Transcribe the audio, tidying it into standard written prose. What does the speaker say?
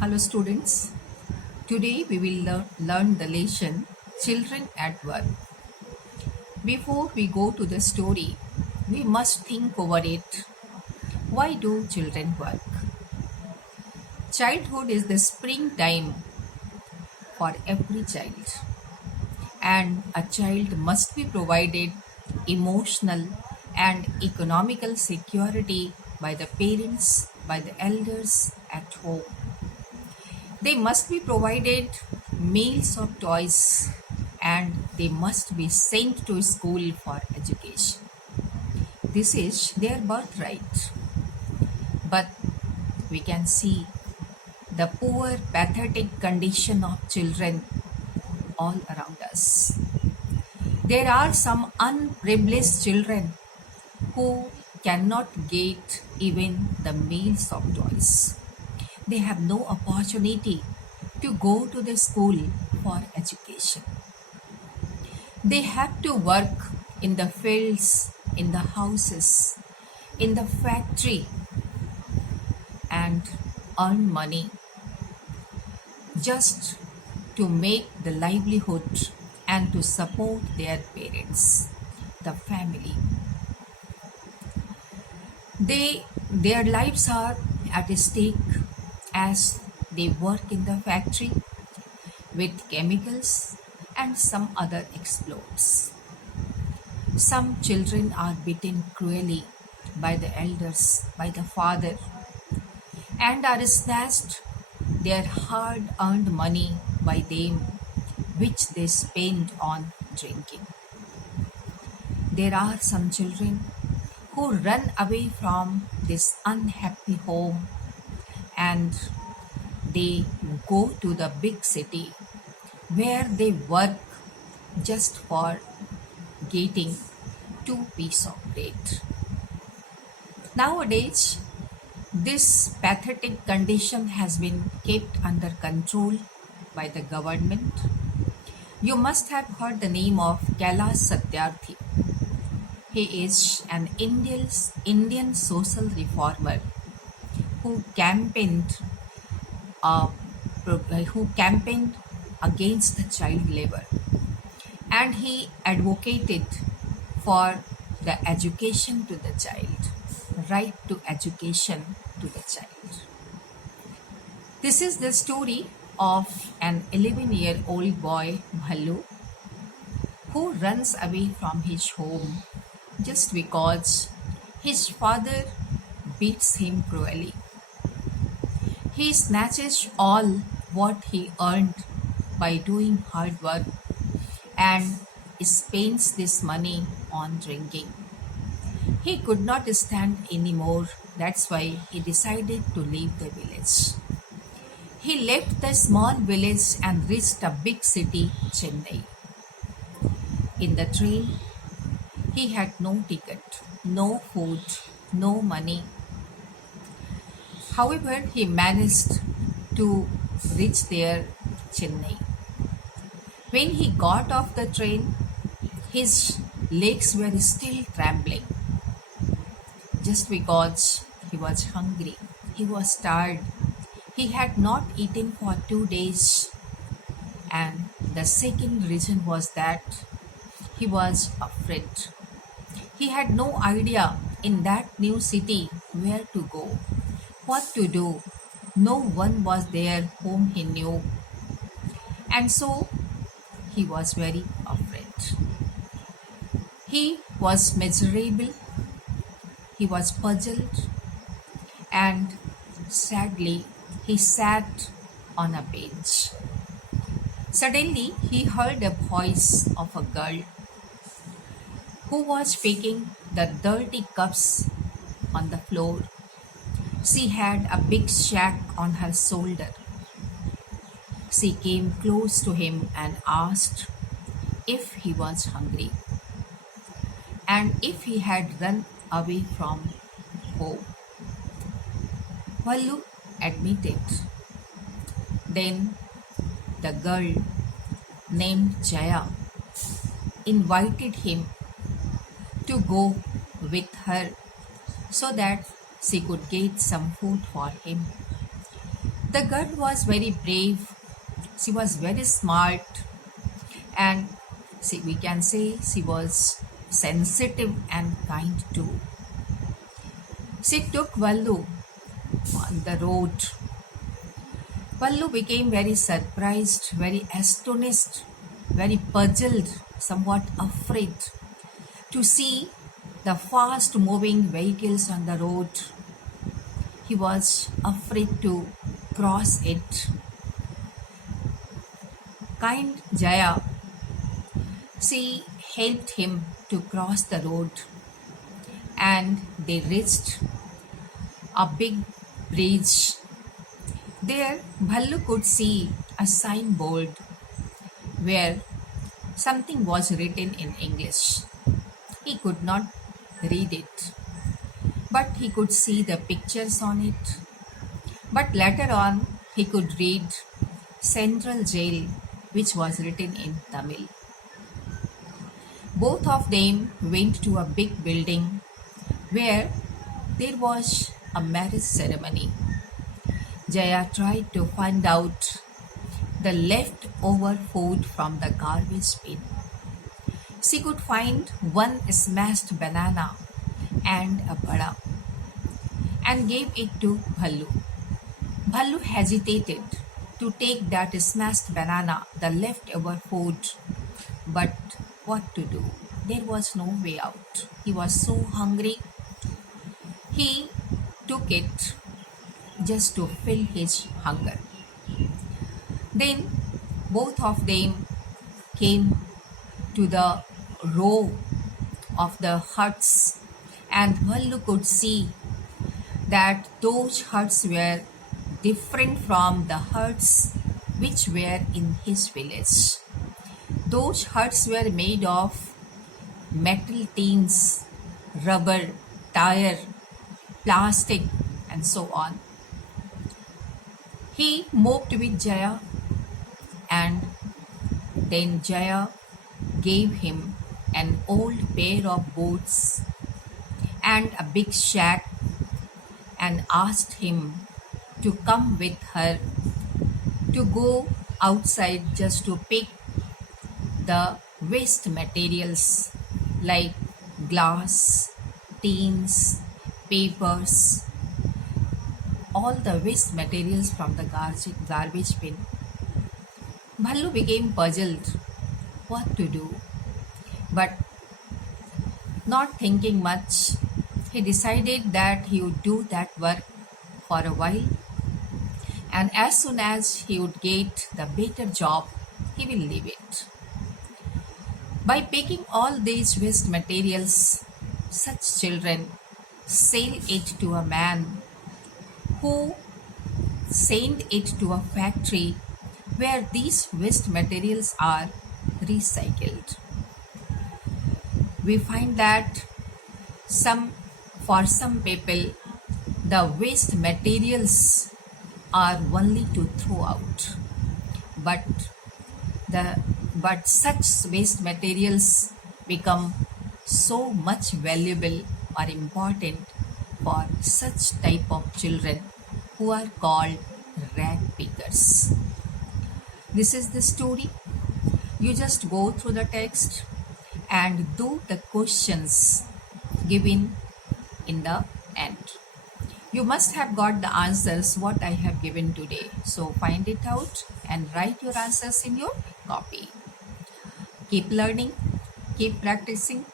Hello, students. Today we will learn the lesson Children at Work. Before we go to the story, we must think over it. Why do children work? Childhood is the springtime for every child, and a child must be provided emotional and economical security by the parents, by the elders at home. They must be provided meals or toys and they must be sent to school for education. This is their birthright. But we can see the poor, pathetic condition of children all around us. There are some unprivileged children who cannot get even the meals of toys. They have no opportunity to go to the school for education. They have to work in the fields, in the houses, in the factory and earn money just to make the livelihood and to support their parents, the family. Their lives are at stake as they work in the factory with chemicals and some other explodes. Some children are beaten cruelly by the elders, by the father, and are snatched their hard earned money by them, which they spend on drinking. There are some children who run away from this unhappy home and they go to the big city where they work just for getting 2 pieces of bread. Nowadays, this pathetic condition has been kept under control by the government. You must have heard the name of Kailash Satyarthi. He is an Indian social reformer who campaigned uh, who campaigned against the child labor, and he advocated for the education to the child, right to education to the child. This is the story of an 11-year-old boy, Bhallu, who runs away from his home just because his father beats him cruelly. He snatches all what he earned by doing hard work and spends this money on drinking. He could not stand anymore. That's why he decided to leave the village. He left the small village and reached a big city, Chennai. In the train, he had no ticket, no food, no money. However, he managed to reach there, Chennai. When he got off the train, his legs were still trembling just because he was hungry. He was tired. He had not eaten for 2 days. And the second reason was that he was afraid. He had no idea in that new city where to go, what to do. No one was there whom he knew. And so he was very afraid. He was miserable, he was puzzled, and sadly he sat on a bench. Suddenly he heard a voice of a girl who was picking the dirty cups on the floor. She had a big sack on her shoulder. She came close to him and asked if he was hungry and if he had run away from home. Vallu admitted. Then the girl named Jaya invited him to go with her so that she could get some food for him. The girl was very brave, she was very smart, and we can say she was sensitive and kind too. She took Vallu on the road. Vallu became very surprised, very astonished, very puzzled, somewhat afraid to see the fast moving vehicles on the road. He was afraid to cross it. Kind Jaya, she helped him to cross the road, and they reached a big bridge. There, Bhallu could see a signboard where something was written in English. He could not read it, but he could see the pictures on it. But later on, he could read Central Jail, which was written in Tamil. Both of them went to a big building where there was a marriage ceremony. Jaya tried to find out the leftover food from the garbage bin. She could find one smashed banana and a bada and gave it to Bhallu. Bhallu hesitated to take that smashed banana, the leftover food, but what to do? There was no way out. He was so hungry. He took it just to fill his hunger. Then both of them came to the row of the huts, and Bhallu could see that those huts were different from the huts which were in his village. Those huts were made of metal tins, rubber, tire, plastic, and so on. He moved with Jaya, and then Jaya gave him an old pair of boots and a big shack and asked him to come with her to go outside just to pick the waste materials like glass, tins, papers, all the waste materials from the garbage bin. Bhallu became puzzled what to do, but not thinking much, he decided that he would do that work for a while, and as soon as he would get the better job, he will leave it. By picking all these waste materials, such children sell it to a man who send it to a factory where these waste materials are recycled. We find that for some people the waste materials are only to throw out, but such waste materials become so much valuable or important for such type of children who are called rag pickers. This is the story. You just go through the text and do the questions given in the end. You must have got the answers what I have given today. So find it out and write your answers in your copy. Keep learning, keep practicing.